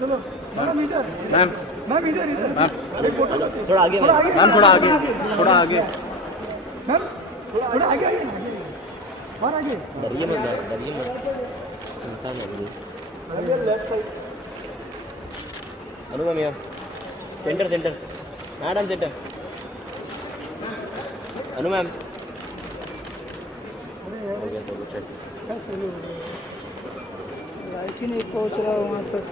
चलो मैम इधर, मैम इधर मैम थोड़ा आगे मैम, थोड़ा आगे मैम, थोड़ा आगे और आगे। डरिए मत, इंसान है लेफ्ट साइड। अनु मैम यार, सेंटर मैडम, सेंटर अनु मैम। लाइट ही नहीं पहुंच रहा वहाँ तक।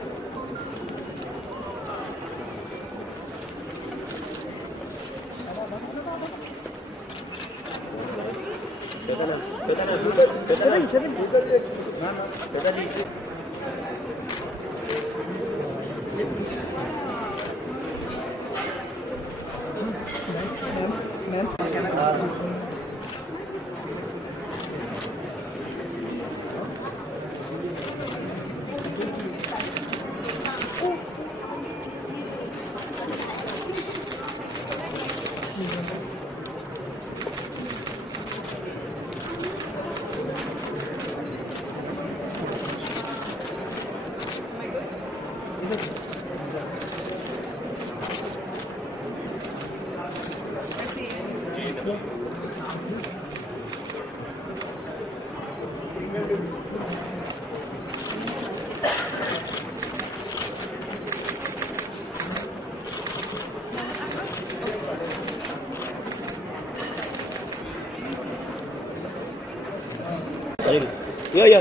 या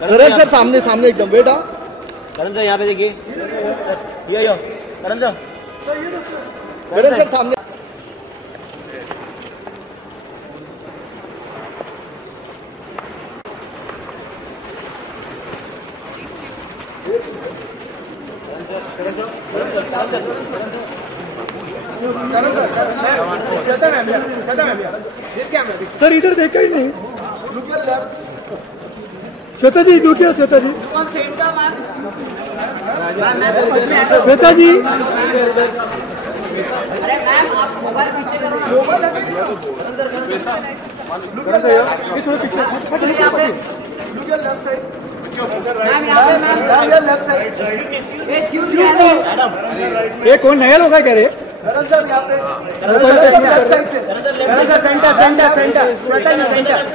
करण सर सामने एकदम बेटा। करण सर यहाँ पे देखिए, या करण सर सामने। सर इधर देखा ही नहीं। श्वेता जी रुकिए, श्वेता जी अरे मैम आप मोबाइल पीछे करो ना। मैम यहाँ पे लेफ्ट साइड। ये कौन नया लोग है क्या रे? सर यहाँ पे centre.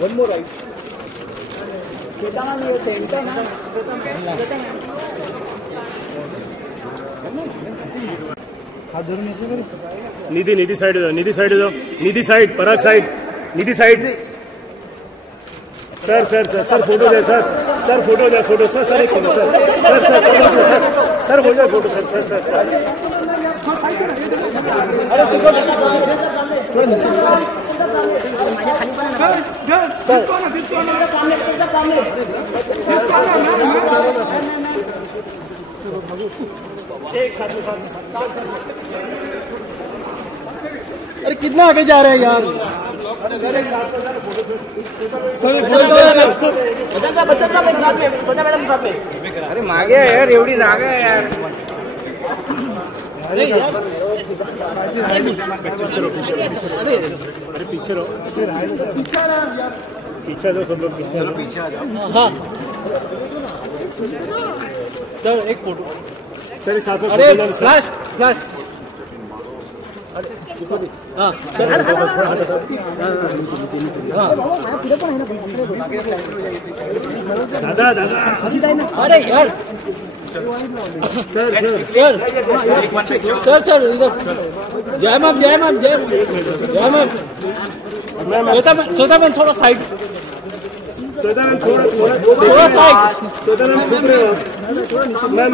One more right. Shweta ma'am, ये सेंटर ना। निधि साइड पराग साइड, निधि साइड। सर फोटो दे सर फोटो सर एक सेकंड सर हो जाए फोटो सर। एक साथ में अरे कितना आगे जा रहे हैं यार? अरे मागे यार, एवढी जागा आहे यार। अरे पीछे रहो, पीछे दो सब लोग, पीछे आ जाओ। हाँ चलो एक फोटो सर साथ में। अरे फ्लैश दादा दादा अरे यार सर सर इधर जय मैम श्वेता मैम थोड़ा साइड श्वेता मैम थोड़ा साइड श्वेता मैम चुप रहे हो मैम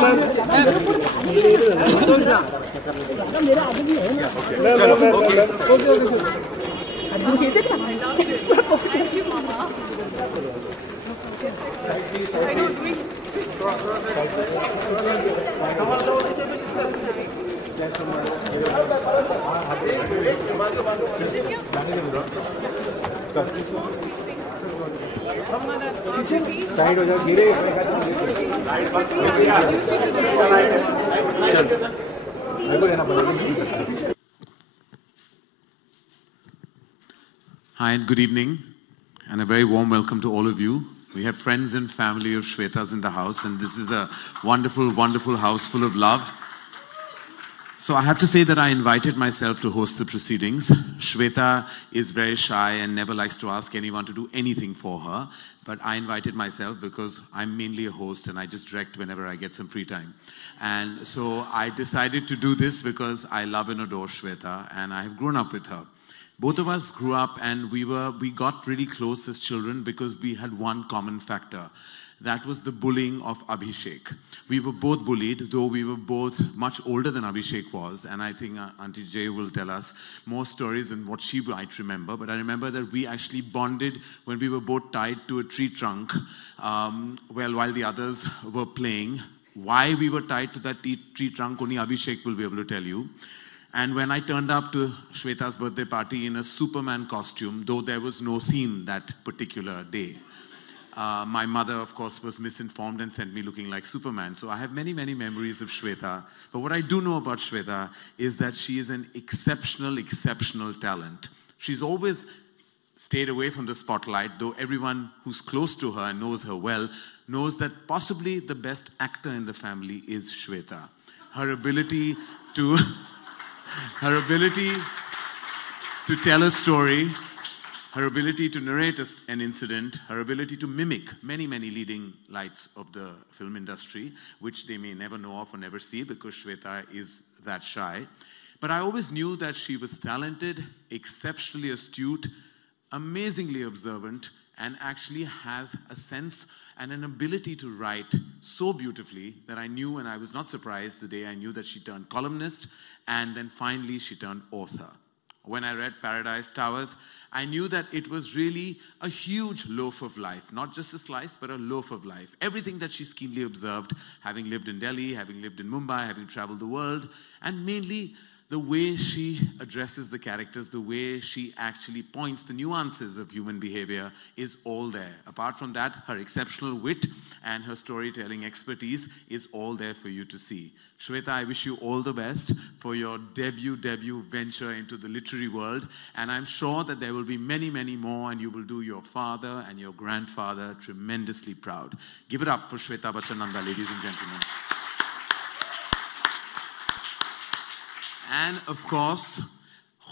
साइड हो जाओ धीरे Hi and good evening, and a very warm welcome to all of you. We have friends and family of Shwetas in the house, and this is a wonderful, wonderful house full of love. So I have to say that I invited myself to host the proceedings. Shweta is very shy and never likes to ask anyone to do anything for her, but I invited myself because I'm mainly a host and I just direct whenever I get some free time. And so I decided to do this because I love and adore Shweta, and I have grown up with her. Both of us grew up and we got really close as children because we had one common factor. That was the bullying of Abhishek. We were both bullied, though we were both much older than Abhishek was. And I think Auntie Jaya will tell us more stories than what she might remember. But I remember that we actually bonded when we were both tied to a tree trunk while the others were playing. Why we were tied to that tree trunk, only Abhishek will be able to tell you. And when I turned up to Shweta's birthday party in a Superman costume, though there was no theme that particular day, my mother, of course, was misinformed and sent me looking like Superman. So I have many, many memories of Shweta. But what I do know about Shweta is that she is an exceptional, exceptional talent. She's always stayed away from the spotlight, though everyone who's close to her and knows her well knows that possibly the best actor in the family is Shweta. Her ability to tell a story, her ability to narrate an incident, her ability to mimic many, many leading lights of the film industry, which they may never know of or never see because Shweta is that shy. But I always knew that she was talented, exceptionally astute, amazingly observant, and actually has a sense and an ability to write so beautifully that I knew, and I was not surprised the day I knew that she turned columnist, and then finally she turned author. When I read Paradise Towers, I knew that it was really a huge loaf of life, not just a slice, but a loaf of life. Everything that she's keenly observed, having lived in Delhi, having lived in Mumbai, having traveled the world, and mainly the way she addresses the characters, the way she actually points the nuances of human behavior is all there. Apart from that, her exceptional wit and her storytelling expertise is all there for you to see. Shweta, I wish you all the best for your debut venture into the literary world. And I'm sure that there will be many, many more, and you will do your father and your grandfather tremendously proud. Give it up for Shweta Bachchan, ladies and gentlemen. And of course,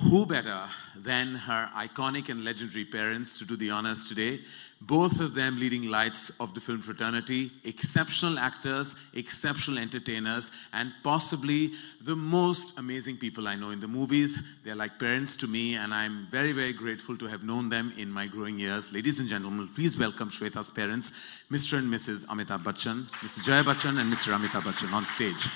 who better than her iconic and legendary parents to do the honors today? Both of them leading lights of the film fraternity, exceptional actors, exceptional entertainers, and possibly the most amazing people I know in the movies. They're like parents to me, and I'm very, very grateful to have known them in my growing years. Ladies and gentlemen, please welcome Shweta's parents, Mr. and Mrs. Amitabh Bachchan, Mrs. Jaya Bachchan, and Mr. Amitabh Bachchan on stage.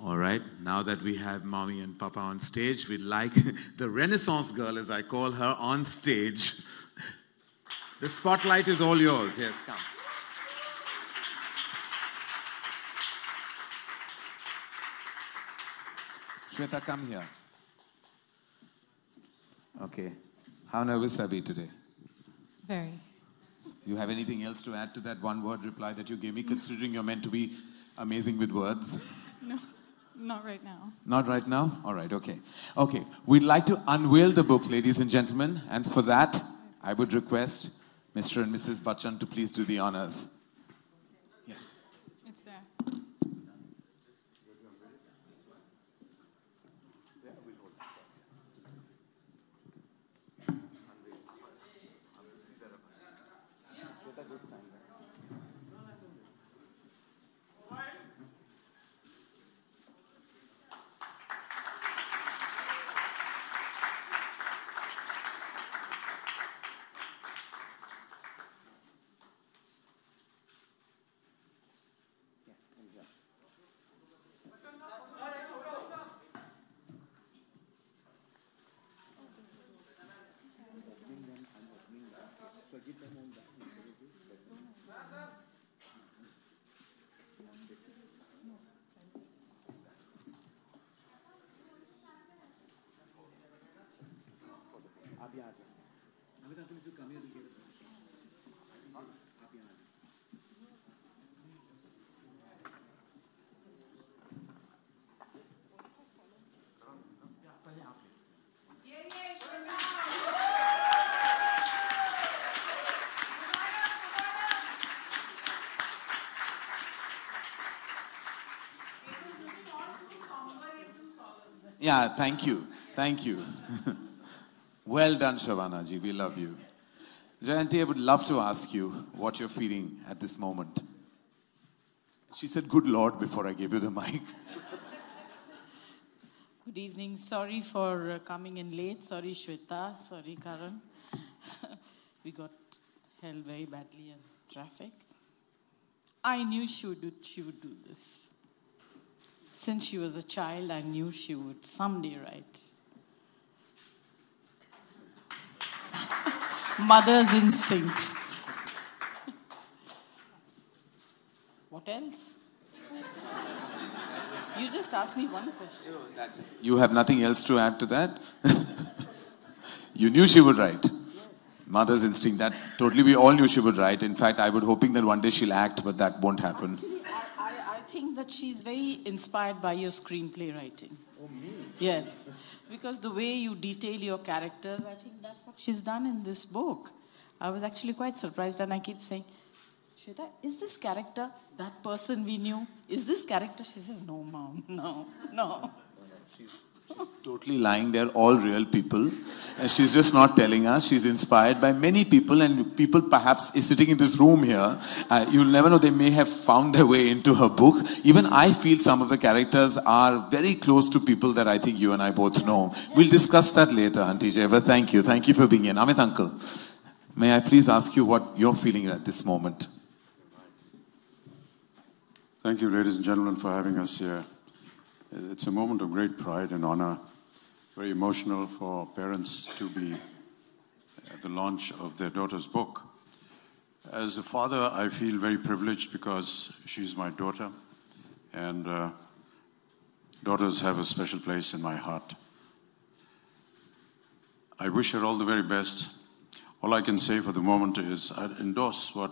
All right, now that we have Mommy and Papa on stage, we'd like the Renaissance girl, as I call her, on stage. The spotlight is all yours. Yes, come. Shweta, come here. Okay. How nervous are we today? Very. You have anything else to add to that one-word reply that you gave me, considering you're meant to be amazing with words? No, not right now. Not right now? All right, okay. Okay, we'd like to unveil the book, ladies and gentlemen, and for that, I would request Mr. and Mrs. Bachchan to please do the honors. Yes. It's there. Yeah, thank you. Thank you. Well done, Shavana ji. We love you. Jayanti, I would love to ask you what you're feeling at this moment. She said, good Lord, before I gave you the mic. Good evening. Sorry for coming in late. Sorry, Shweta. Sorry, Karan. We got held very badly in traffic. I knew she would do this. Since she was a child, I knew she would someday write. Mother's instinct. What else? You just asked me one question. That's it. You have nothing else to add to that? You knew she would write. Mother's instinct, that totally we all knew she would write. In fact, I was hoping that one day she'll act, but that won't happen. I think that she's very inspired by your screenplay writing. Oh, me? Yes. Because the way you detail your characters, I think that's what she's done in this book. I was actually quite surprised, and I keep saying, Shweta, is this character that person we knew? Is this character? She says, no, Mom, no. She's totally lying. They're all real people. And she's just not telling us. She's inspired by many people, and people perhaps is sitting in this room here. You'll never know, they may have found their way into her book. Even I feel some of the characters are very close to people that I think you and I both know. We'll discuss that later, Auntie Jaya, but thank you. Thank you for being here. Amit Uncle, may I please ask you what you're feeling at this moment? Thank you, ladies and gentlemen, for having us here. It's a moment of great pride and honor, very emotional for parents to be at the launch of their daughter's book. As a father, I feel very privileged because she's my daughter, and daughters have a special place in my heart. I wish her all the very best. All I can say for the moment is I'd endorse what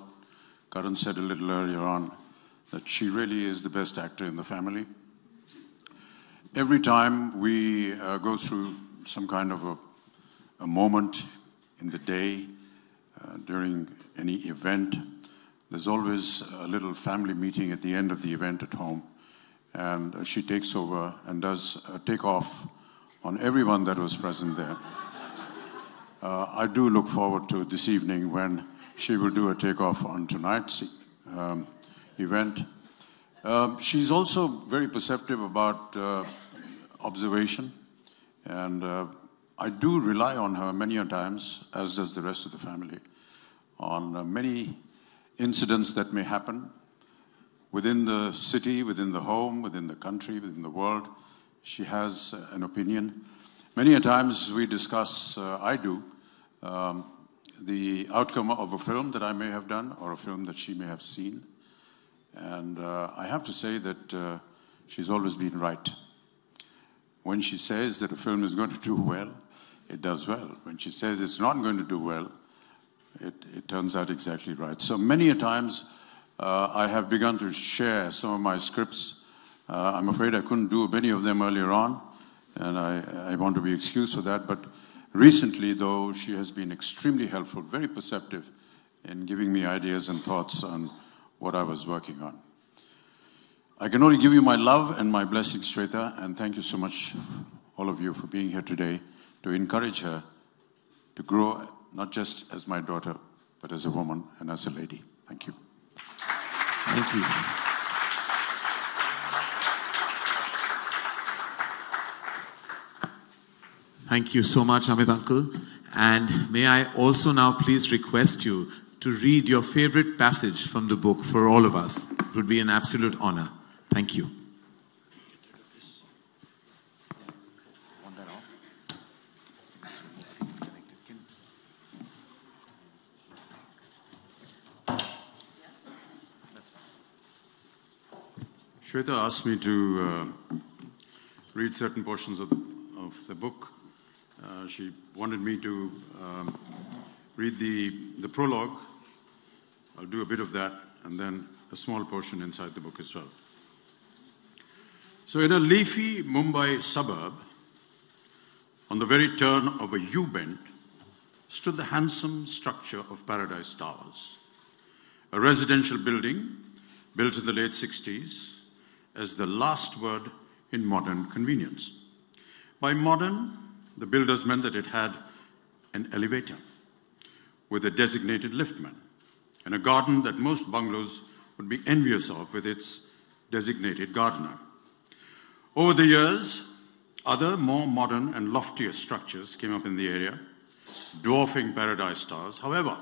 Karan said a little earlier on, that she really is the best actor in the family. Every time we go through some kind of a moment in the day, during any event, there's always a little family meeting at the end of the event at home. And she takes over and does a takeoff on everyone that was present there. I do look forward to this evening when she will do a takeoff on tonight's event. She's also very perceptive about observation, and I do rely on her many a times, as does the rest of the family, on many incidents that may happen within the city, within the home, within the country, within the world. She has an opinion. Many a times we discuss, I do, the outcome of a film that I may have done or a film that she may have seen. And I have to say that she's always been right. when she says that a film is going to do well, it does well. When she says it's not going to do well, it turns out exactly right. So many a times I have begun to share some of my scripts. I'm afraid I couldn't do many of them earlier on, and I want to be excused for that. But recently, though, she has been extremely helpful, very perceptive in giving me ideas and thoughts on what I was working on. I can only give you my love and my blessings, Shweta, and thank you so much, all of you, for being here today to encourage her to grow, not just as my daughter, but as a woman and as a lady. Thank you. Thank you. Thank you so much, Amit Uncle. And may I also now please request you to read your favorite passage from the book for all of us. It would be an absolute honor. Thank you. Shweta asked me to read certain portions of the book. She wanted me to read the prologue. I'll do a bit of that, and then a small portion inside the book as well. So in a leafy Mumbai suburb, on the very turn of a U-bend, stood the handsome structure of Paradise Towers, a residential building built in the late 60s as the last word in modern convenience. By modern, the builders meant that it had an elevator with a designated liftman and a garden that most bungalows would be envious of with its designated gardener. Over the years, other more modern and loftier structures came up in the area, dwarfing Paradise Towers. However,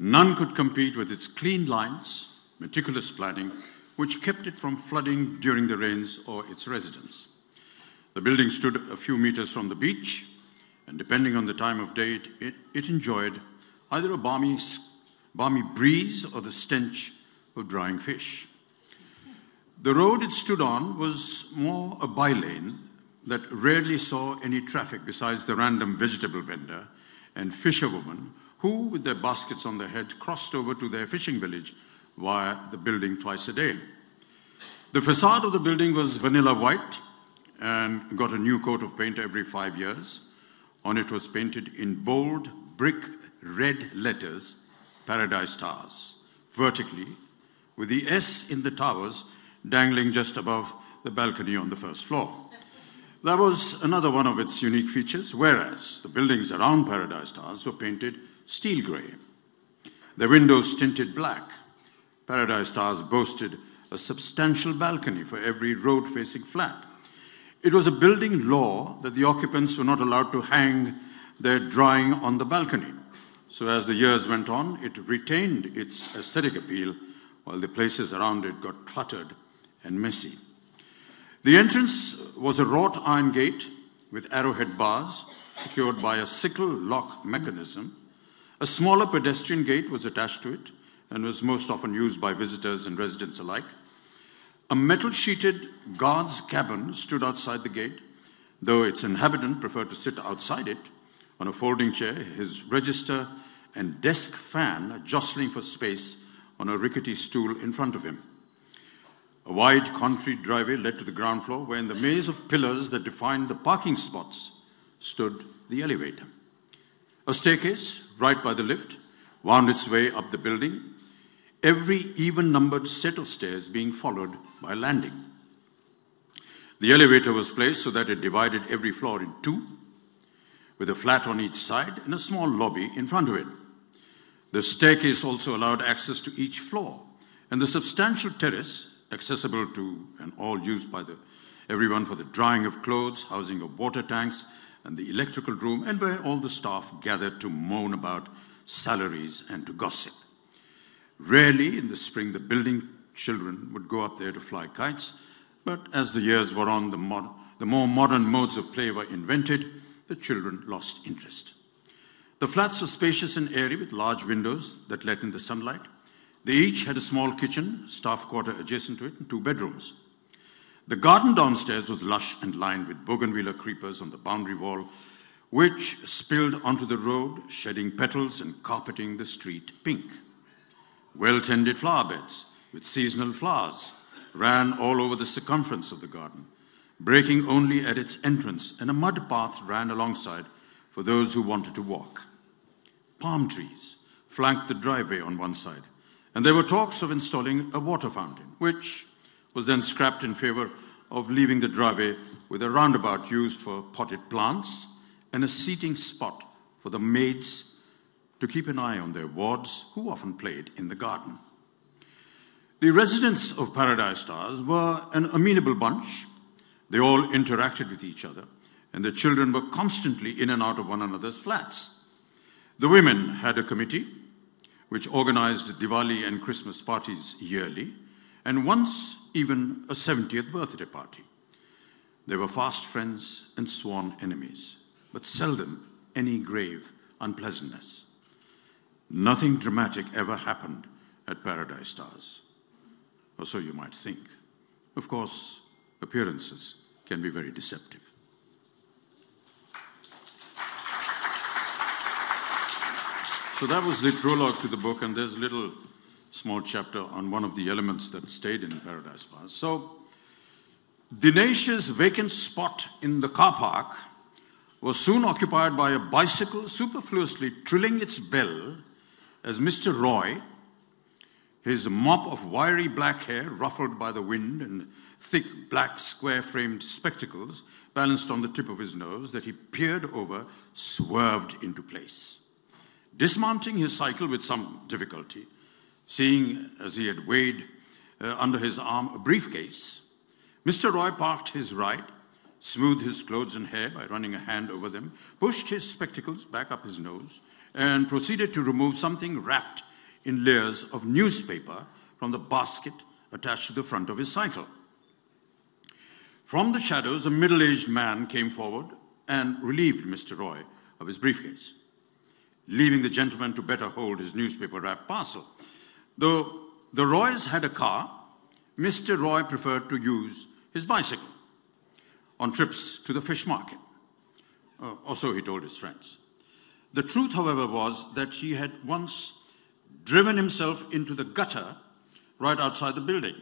none could compete with its clean lines, meticulous planning, which kept it from flooding during the rains or its residents. The building stood a few meters from the beach, and depending on the time of day, it enjoyed either a balmy breeze or the stench of drying fish. The road it stood on was more a bylane that rarely saw any traffic besides the random vegetable vendor and fisherwoman who, with their baskets on their head, crossed over to their fishing village via the building twice a day. The facade of the building was vanilla white and got a new coat of paint every 5 years. On it was painted in bold brick red letters, Paradise Towers, vertically, with the S in the towers dangling just above the balcony on the first floor. That was another one of its unique features, whereas the buildings around Paradise Towers were painted steel grey, their windows tinted black. Paradise Towers boasted a substantial balcony for every road-facing flat. It was a building law that the occupants were not allowed to hang their drawing on the balcony. So as the years went on, it retained its aesthetic appeal, while the places around it got cluttered and messy. The entrance was a wrought iron gate with arrowhead bars secured by a sickle lock mechanism. A smaller pedestrian gate was attached to it and was most often used by visitors and residents alike. A metal-sheeted guard's cabin stood outside the gate, though its inhabitant preferred to sit outside it on a folding chair, his register and desk fan jostling for space on a rickety stool in front of him. A wide concrete driveway led to the ground floor, where in the maze of pillars that defined the parking spots stood the elevator. A staircase, right by the lift, wound its way up the building, every even-numbered set of stairs being followed by a landing. The elevator was placed so that it divided every floor in two, with a flat on each side and a small lobby in front of it. The staircase also allowed access to each floor, and the substantial terrace, accessible to and all used by everyone for the drying of clothes, housing of water tanks, and the electrical room, and where all the staff gathered to moan about salaries and to gossip. Rarely in the spring, the building children would go up there to fly kites, but as the years wore on, the more modern modes of play were invented, the children lost interest. The flats were spacious and airy with large windows that let in the sunlight. They each had a small kitchen, staff quarter adjacent to it, and 2 bedrooms. The garden downstairs was lush and lined with bougainvillea creepers on the boundary wall, which spilled onto the road, shedding petals and carpeting the street pink. Well-tended flower beds with seasonal flowers ran all over the circumference of the garden, breaking only at its entrance, and a mud path ran alongside for those who wanted to walk. Palm trees flanked the driveway on one side, and there were talks of installing a water fountain, which was then scrapped in favor of leaving the driveway with a roundabout used for potted plants and a seating spot for the maids to keep an eye on their wards, who often played in the garden. The residents of Paradise Stars were an amenable bunch. They all interacted with each other, and the children were constantly in and out of one another's flats. The women had a committee which organized Diwali and Christmas parties yearly, and once even a 70th birthday party. They were fast friends and sworn enemies, but seldom any grave unpleasantness. Nothing dramatic ever happened at Paradise Stars, or so you might think. Of course, appearances can be very deceptive. So that was the prologue to the book, and there's a little small chapter on one of the elements that stayed in Paradise Stars. So Dinesh's vacant spot in the car park was soon occupied by a bicycle superfluously trilling its bell as Mr. Roy, his mop of wiry black hair ruffled by the wind and thick black square-framed spectacles balanced on the tip of his nose that he peered over, swerved into place. Dismounting his cycle with some difficulty, seeing as he had weighed under his arm a briefcase, Mr. Roy parked his ride, smoothed his clothes and hair by running a hand over them, pushed his spectacles back up his nose, and proceeded to remove something wrapped in layers of newspaper from the basket attached to the front of his cycle. From the shadows, a middle-aged man came forward and relieved Mr. Roy of his briefcase, leaving the gentleman to better hold his newspaper-wrapped parcel. Though the Roys had a car, Mr. Roy preferred to use his bicycle on trips to the fish market, or so he told his friends. The truth, however, was that he had once driven himself into the gutter right outside the building.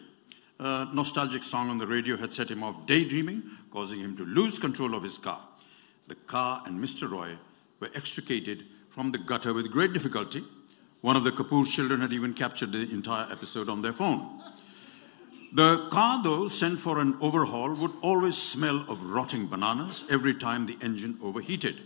A nostalgic song on the radio had set him off daydreaming, causing him to lose control of his car. The car and Mr. Roy were extricated from the gutter with great difficulty. One of the Kapoor children had even captured the entire episode on their phone. The car, though, sent for an overhaul, would always smell of rotting bananas every time the engine overheated.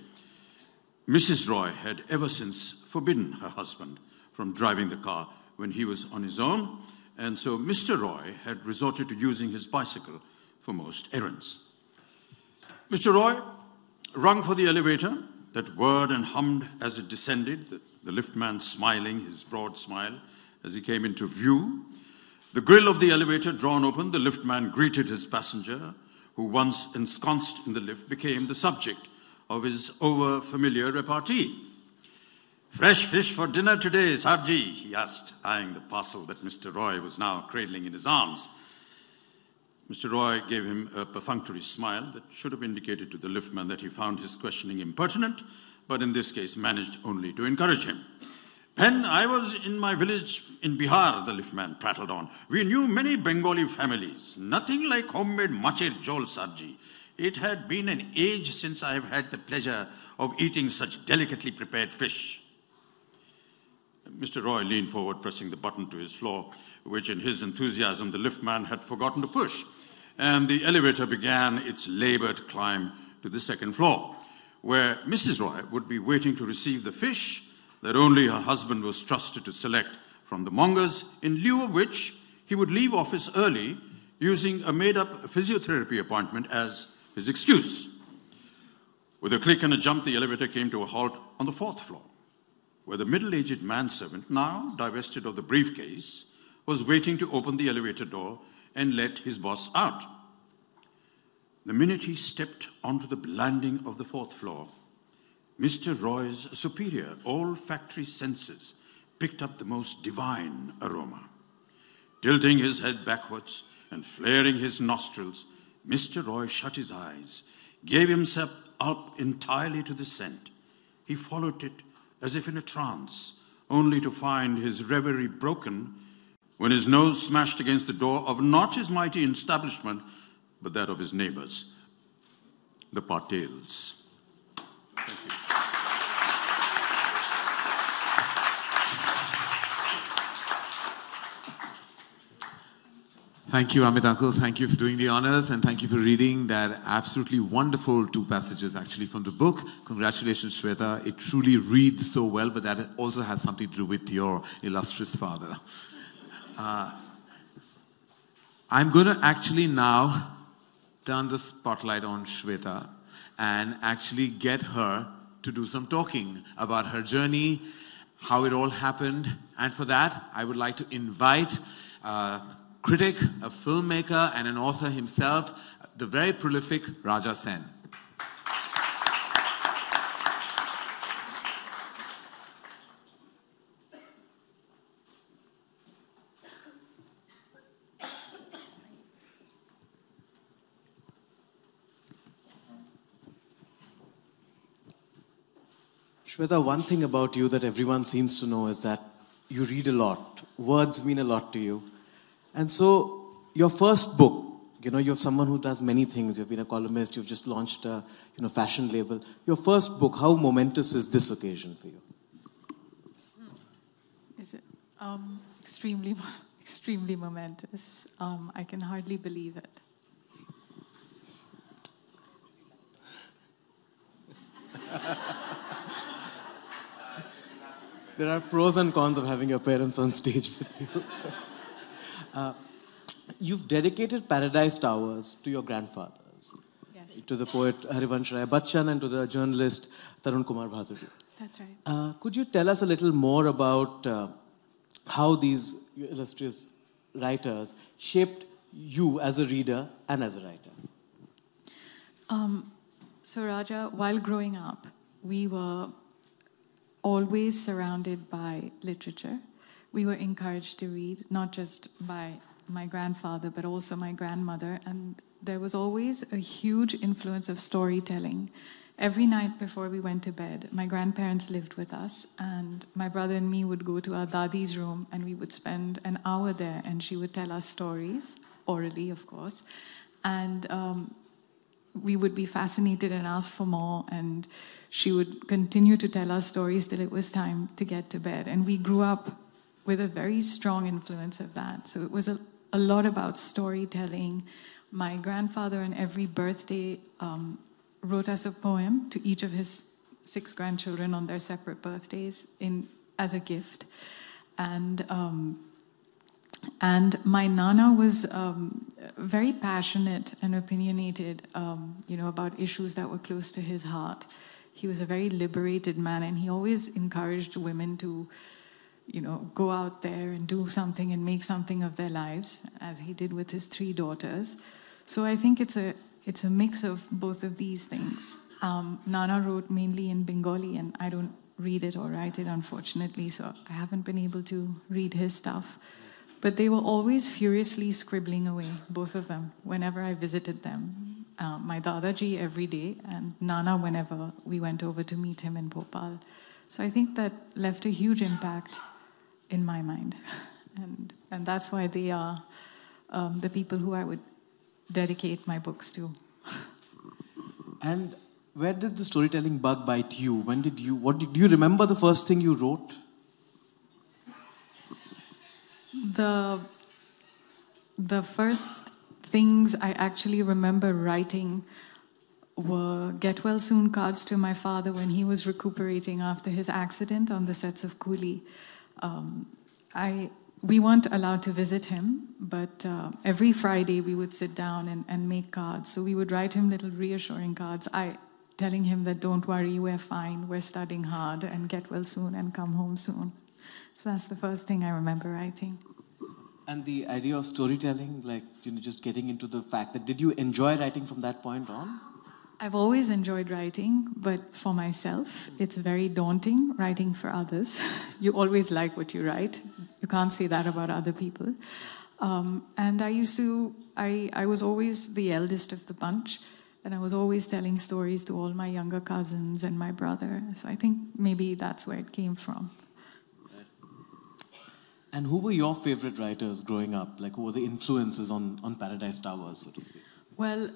Mrs. Roy had ever since forbidden her husband from driving the car when he was on his own, and so Mr. Roy had resorted to using his bicycle for most errands. Mr. Roy rung for the elevator that whirred and hummed as it descended, the liftman smiling his broad smile as he came into view. The grille of the elevator drawn open, the liftman greeted his passenger, who once ensconced in the lift became the subject of his over-familiar repartee. "Fresh fish for dinner today, Sabji," he asked, eyeing the parcel that Mr. Roy was now cradling in his arms. Mr. Roy gave him a perfunctory smile that should have indicated to the liftman that he found his questioning impertinent, but in this case managed only to encourage him. "When I was in my village in Bihar," the liftman prattled on, "we knew many Bengali families. Nothing like homemade macher jol, Sabji. It had been an age since I have had the pleasure of eating such delicately prepared fish." Mr. Roy leaned forward, pressing the button to his floor, which in his enthusiasm the liftman had forgotten to push, and the elevator began its labored climb to the second floor, where Mrs. Roy would be waiting to receive the fish that only her husband was trusted to select from the mongers, in lieu of which he would leave office early, using a made-up physiotherapy appointment as his excuse. With a click and a jump, the elevator came to a halt on the fourth floor, where the middle-aged manservant, now divested of the briefcase, was waiting to open the elevator door and let his boss out. The minute he stepped onto the landing of the fourth floor, Mr. Roy's superior olfactory senses picked up the most divine aroma. Tilting his head backwards and flaring his nostrils, Mr. Roy shut his eyes, gave himself up entirely to the scent. He followed it as if in a trance, only to find his reverie broken when his nose smashed against the door of not his mighty establishment, but that of his neighbors, the Patels. Thank you. Thank you, Amitabh. Thank you for doing the honors, and thank you for reading that absolutely wonderful 2 passages actually from the book. Congratulations, Shweta. It truly reads so well, but that also has something to do with your illustrious father. I'm going to actually now turn the spotlight on Shweta and actually get her to do some talking about her journey, how it all happened. And for that, I would like to invite critic, a filmmaker, and an author himself, the very prolific Raja Sen. Shweta, one thing about you that everyone seems to know is that you read a lot. Words mean a lot to you. And so your first book, you're someone who does many things. You've been a columnist. You've just launched a fashion label. Your first book, how momentous is this occasion for you? Is it extremely, extremely momentous? I can hardly believe it. There are pros and cons of having your parents on stage with you. You've dedicated Paradise Towers to your grandfathers. Yes. To the poet Harivansh Rai Bachchan and to the journalist Tarun Kumar Bhaduri. That's right. Could you tell us a little more about how these illustrious writers shaped you as a reader and as a writer? So Raja, while growing up, we were always surrounded by literature. We were encouraged to read, not just by my grandfather, but also my grandmother. And there was always a huge influence of storytelling. Every night before we went to bed, my grandparents lived with us, and my brother and me would go to our dadi's room, and we would spend an hour there, and she would tell us stories, orally, of course. And we would be fascinated and ask for more, and she would continue to tell us stories till it was time to get to bed. And we grew up with a very strong influence of that. So it was a lot about storytelling. My grandfather on every birthday wrote us a poem to each of his 6 grandchildren on their separate birthdays as a gift. And my Nana was very passionate and opinionated, about issues that were close to his heart. He was a very liberated man, and he always encouraged women to, go out there and do something and make something of their lives, as he did with his 3 daughters. So I think it's a mix of both of these things. Nana wrote mainly in Bengali, and I don't read it or write it, unfortunately, so I haven't been able to read his stuff. But they were always furiously scribbling away, both of them, whenever I visited them. My Dadaji every day, and Nana whenever we went over to meet him in Bhopal. So I think that left a huge impact in my mind. And that's why they are the people who I would dedicate my books to. And where did the storytelling bug bite you? Do you remember the first thing you wrote? The first things I actually remember writing were get well soon cards to my father when he was recuperating after his accident on the sets of Coolie. We weren't allowed to visit him, but every Friday we would sit down and make cards. So we would write him little reassuring cards, telling him that don't worry, we're fine, we're studying hard, and get well soon and come home soon. So that's the first thing I remember writing. And the idea of storytelling, just getting into the fact that, did you enjoy writing from that point on? I've always enjoyed writing, but for myself, it's very daunting writing for others. You always like what you write. You can't say that about other people. And I was always the eldest of the bunch, and I was always telling stories to all my younger cousins and my brother. So I think maybe that's where it came from. And who were your favorite writers growing up? Like, who were the influences on Paradise Towers, so to speak? Well,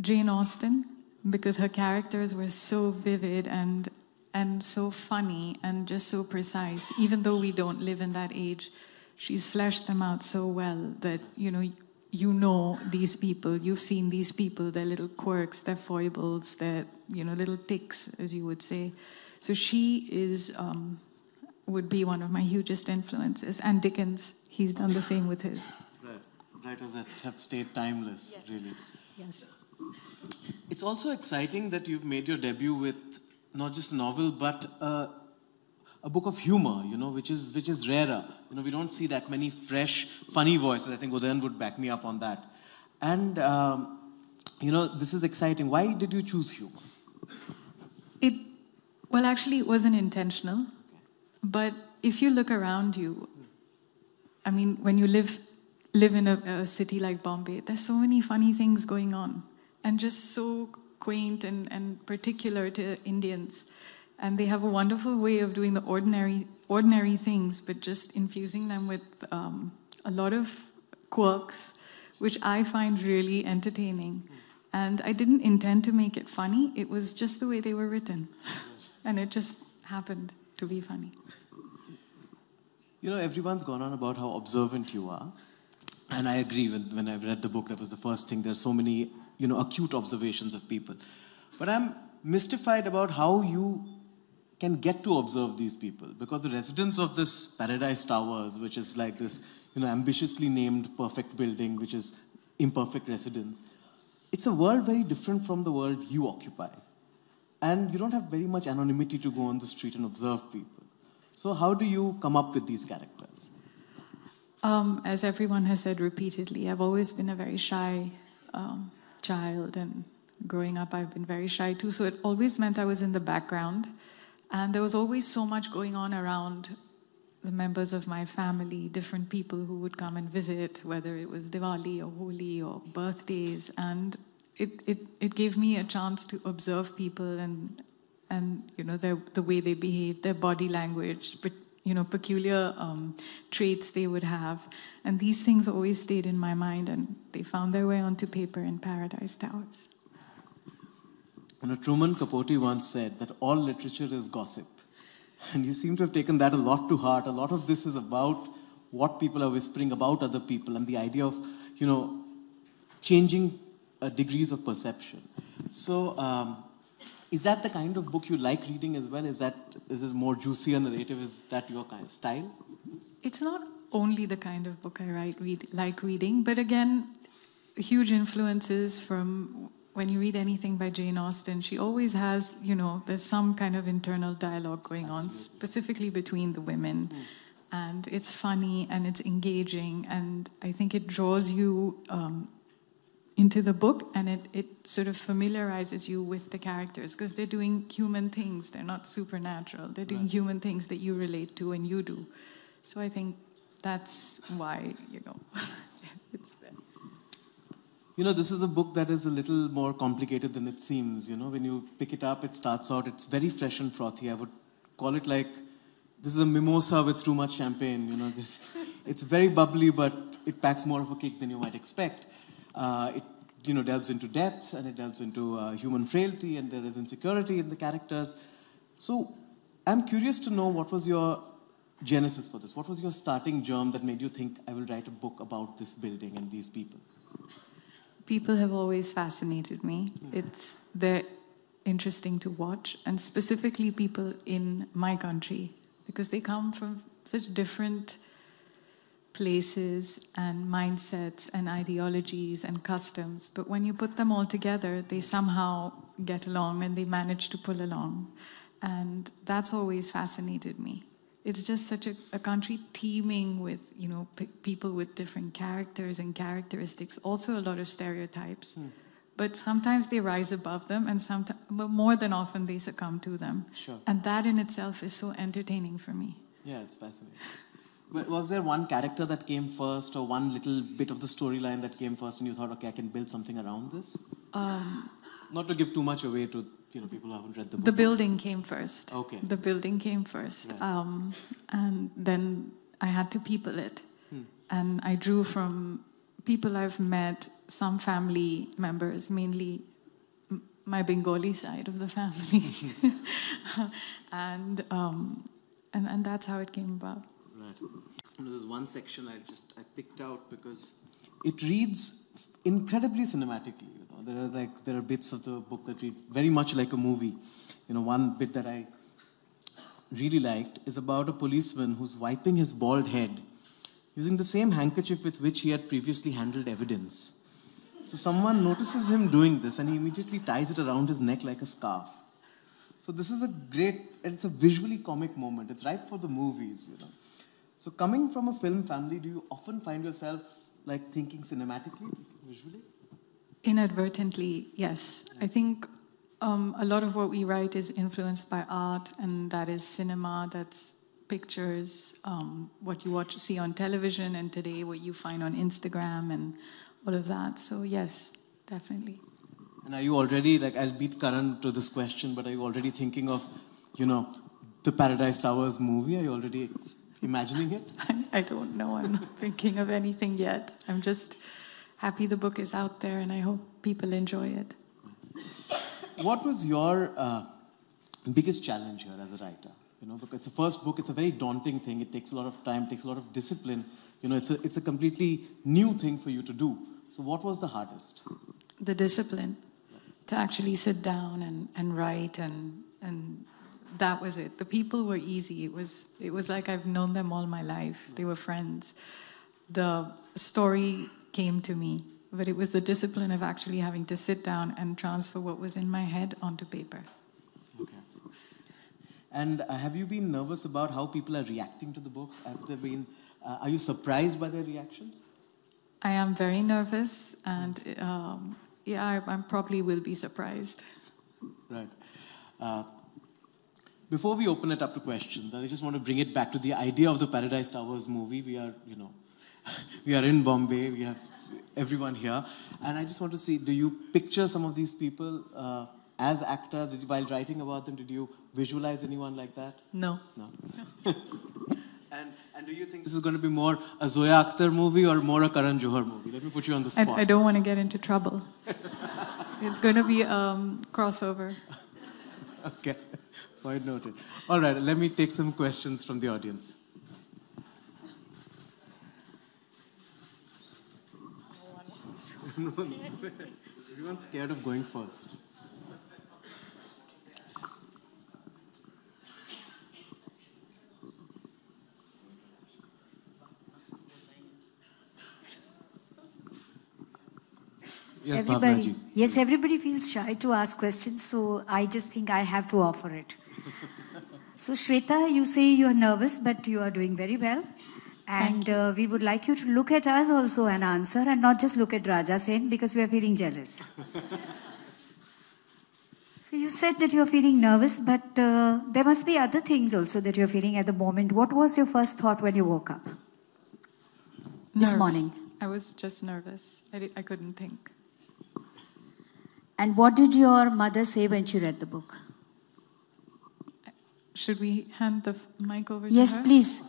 Jane Austen, because her characters were so vivid and so funny and just so precise. Even though we don't live in that age, she's fleshed them out so well that, you know these people, you've seen these people, their little quirks, their foibles, their, little tics, as you would say. So she would be one of my hugest influences. And Dickens, he's done the same with his. Right. Writers that have stayed timeless, yes. Really. Yes. It's also exciting that you've made your debut with not just a novel, but a book of humor, which is rarer. We don't see that many fresh, funny voices. I think Udayan would back me up on that. And, this is exciting. Why did you choose humor? Well, actually, it wasn't intentional. But if you look around you, I mean, when you live in a city like Bombay, there's so many funny things going on, and just so quaint and particular to Indians. And they have a wonderful way of doing the ordinary things, but just infusing them with a lot of quirks, which I find really entertaining. And I didn't intend to make it funny. It was just the way they were written. And it just happened to be funny. Everyone's gone on about how observant you are. And I agree, when I read the book, that was the first thing. There's so many, acute observations of people. But I'm mystified about how you can get to observe these people. Because the residents of this Paradise Towers, which is like this, ambitiously named perfect building, which is imperfect residence, it's a world very different from the world you occupy. And you don't have very much anonymity to go on the street and observe people. So how do you come up with these characters? As everyone has said repeatedly, I've always been a very shy child, and growing up I've been very shy too, so it always meant I was in the background, and there was always so much going on around the members of my family, different people who would come and visit, whether it was Diwali or Holi or birthdays, and it gave me a chance to observe people and the way they behave, their body language, but peculiar traits they would have. And these things always stayed in my mind, and they found their way onto paper in Paradise Towers. Truman Capote once said that all literature is gossip. And you seem to have taken that a lot to heart. A lot of this is about what people are whispering about other people and the idea of, changing degrees of perception. So, is that the kind of book you like reading as well? Is this more juicier narrative? Is that your kind of style? It's not only the kind of book I like reading, but again, huge influences from when you read anything by Jane Austen. She always has, there's some kind of internal dialogue going on, specifically between the women. And it's funny and it's engaging, and I think it draws you into the book, and it sort of familiarizes you with the characters, because they're doing human things. They're not supernatural. They're doing human things that you relate to and you do. So I think that's why, it's there. This is a book that is a little more complicated than it seems. When you pick it up, it starts out, it's very fresh and frothy. I would call it like, this is a mimosa with too much champagne. It's very bubbly, but it packs more of a kick than you might expect. It delves into depth, and it delves into human frailty, and there is insecurity in the characters. So I'm curious to know, what was your genesis for this? What was your starting germ that made you think, I will write a book about this building and these people? People have always fascinated me. They're interesting to watch, and specifically people in my country, because they come from such different places and mindsets and ideologies and customs, but when you put them all together, they somehow get along, and they manage to pull along. And that's always fascinated me. It's just such a country teeming with, people with different characters and characteristics, also a lot of stereotypes. But sometimes they rise above them, and but more than often they succumb to them. Sure. And that in itself is so entertaining for me. Yeah, it's fascinating. But was there one character that came first, or one little bit of the storyline that came first, and you thought, okay, I can build something around this? Not to give too much away to people who haven't read the book. The building came first. Okay. The building came first. Right. And then I had to people it. And I drew from people I've met, some family members, mainly my Bengali side of the family. and that's how it came about. Right. And there's one section I picked out because it reads incredibly cinematically. There are bits of the book that read very much like a movie. One bit that I really liked is about a policeman who's wiping his bald head using the same handkerchief with which he had previously handled evidence. So someone notices him doing this and he immediately ties it around his neck like a scarf. So this is it's a visually comic moment. It's ripe for the movies, So coming from a film family, do you often find yourself thinking cinematically, visually? Inadvertently, yes. I think a lot of what we write is influenced by art, and that is cinema, that's pictures, what you see on television, and today what you find on Instagram and all of that. So yes, definitely. And are you already, I'll beat Karan to this question, but are you already thinking of, the Paradise Towers movie? Are you already imagining it? I don't know. I'm not thinking of anything yet. I'm just happy the book is out there, and I hope people enjoy it. What was your biggest challenge here as a writer? Because it's a first book, it's a very daunting thing. It takes a lot of time, it takes a lot of discipline. It's a completely new thing for you to do. So what was the hardest? The discipline. To actually sit down and write, and that was it. The people were easy. It was like I've known them all my life. They were friends. The story came to me, but it was the discipline of actually having to sit down and transfer what was in my head onto paper. Okay. And have you been nervous about how people are reacting to the book? Are you surprised by their reactions? I am very nervous, and I probably will be surprised. Right. Before we open it up to questions, I just want to bring it back to the idea of the Paradise Towers movie. We are, we are in Bombay. We have everyone here. And I just want to see, do you picture some of these people as actors? While writing about them, did you visualize anyone like that? No. No. And do you think this is going to be more a Zoya Akhtar movie or more a Karan Johar movie? Let me put you on the spot. I don't want to get into trouble. It's going to be crossover. Okay. Point noted. All right, let me take some questions from the audience. No, everyone's scared of going first. Yes, Bhavnaji. Yes, everybody feels shy to ask questions, so I just think I have to offer it. So, Shweta, you say you are nervous, but you are doing very well. And we would like you to look at us also and answer, and not just look at Raja Sen, because we are feeling jealous. So you said that you are feeling nervous, but there must be other things also that you are feeling at the moment. What was your first thought when you woke up this morning? I was just nervous. I couldn't think. And what did your mother say when she read the book? Should we hand the mic over to her? Yes, please.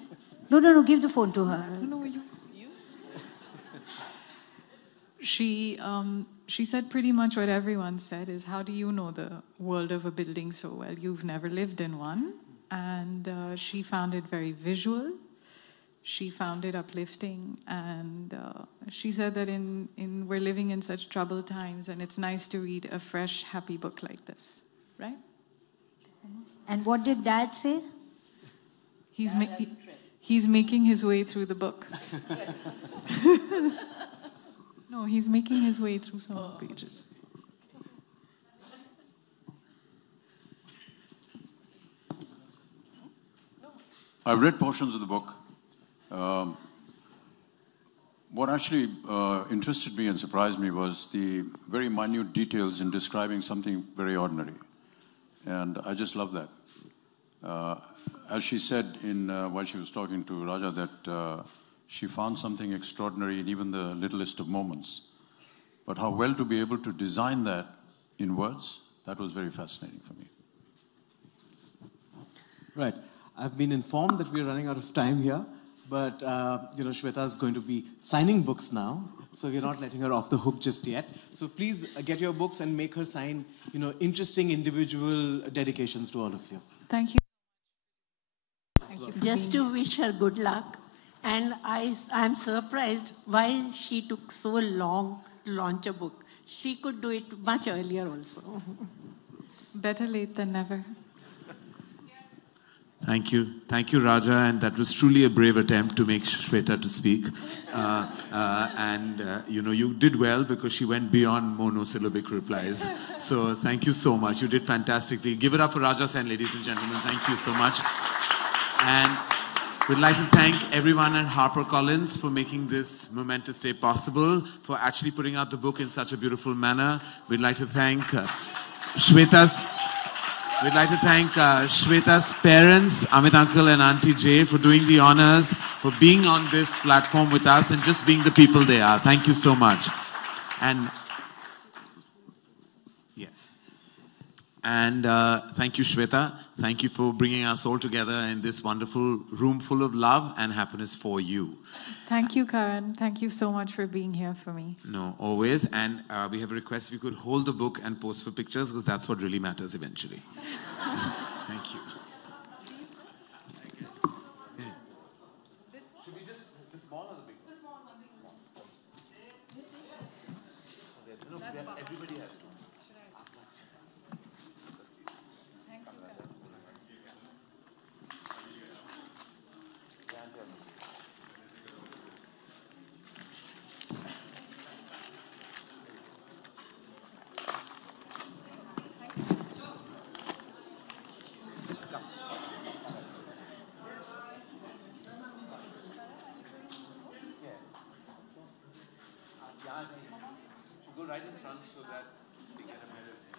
No, give the phone to her. No, you. She said pretty much what everyone said is, how do you know the world of a building so well? You've never lived in one. And she found it very visual. She found it uplifting. And she said that we're living in such troubled times, and it's nice to read a fresh, happy book like this. Right? And what did Dad say? He's making his way through the book. No, he's making his way through some of the pages. I've read portions of the book. What actually interested me and surprised me was the very minute details in describing something very ordinary. And I just love that. as she said while she was talking to Raja, that she found something extraordinary in even the littlest of moments. But how well to be able to design that in words, that was very fascinating for me. Right. I've been informed that we're running out of time here, but Shweta is going to be signing books now, so we're not letting her off the hook just yet. So please get your books and make her sign, interesting individual dedications to all of you. Thank you. Just to wish her good luck. And I'm surprised why she took so long to launch a book. She could do it much earlier also. Better late than never. Thank you. Thank you, Raja. And that was truly a brave attempt to make Shweta to speak. You did well because she went beyond monosyllabic replies. So thank you so much. You did fantastically. Give it up for Raja Sen, ladies and gentlemen. Thank you so much. And we'd like to thank everyone at HarperCollins for making this momentous day possible, for actually putting out the book in such a beautiful manner. We'd like to thank Shweta's parents, Amit Uncle and Auntie Jay, for doing the honors, for being on this platform with us and just being the people they are. Thank you so much. And thank you, Shweta. Thank you for bringing us all together in this wonderful room full of love and happiness for you. Thank you, Karan. Thank you so much for being here for me. No, always. And we have a request if you could hold the book and pose for pictures, because that's what really matters eventually. Thank you. Should we just, the small or the big one? The small one. No, everybody has to. Go right in front so that they get a better view.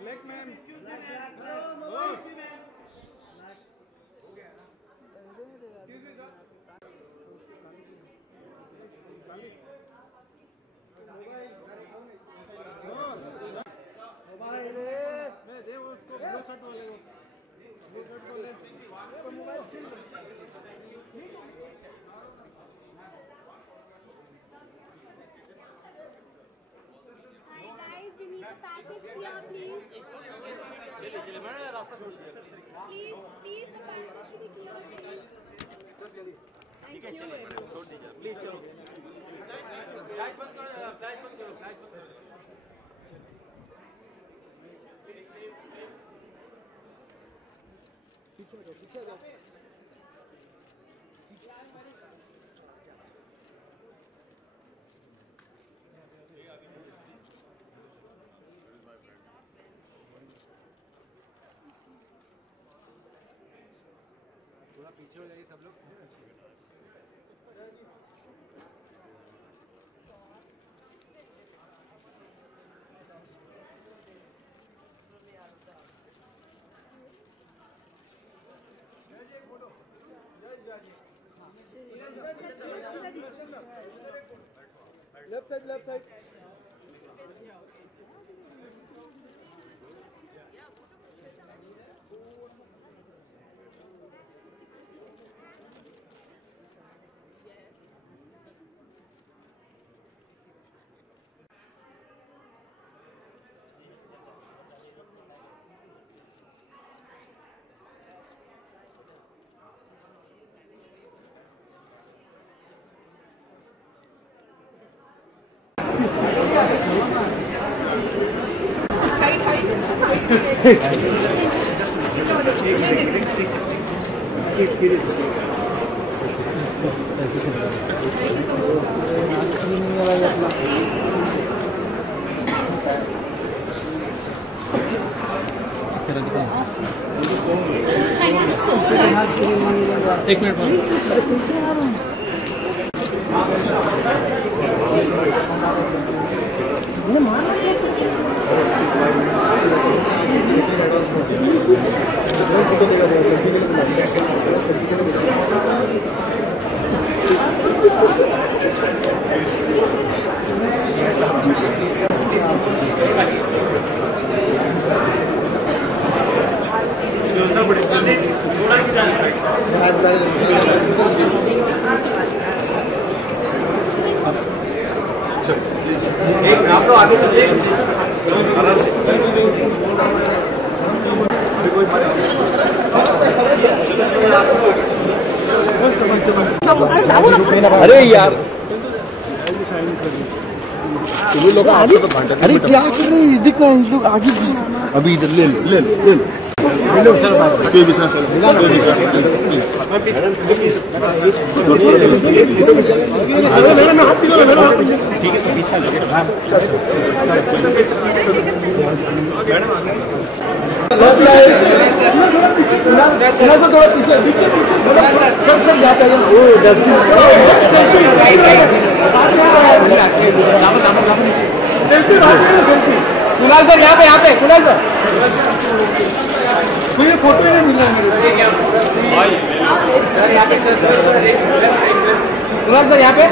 Black man. दे उसको blue shirt वाले को blue shirt वाले mobile थोड़ा पीछे हो जाइए सब लोग। Left side left side. एक मिनट एक आप लोग आगे चलिए आराम से। अरे यार लोग आगे तो अरे क्या कर रहे हैं दिख रहा है लोग आगे अभी इधर ले लो ले लो ले लो कोई भी ठीक कुणाल सर यहाँ पे कुणाल सर कोई फोटो नहीं मिल रहा है सर यहाँ पे कुणाल सर यहाँ पे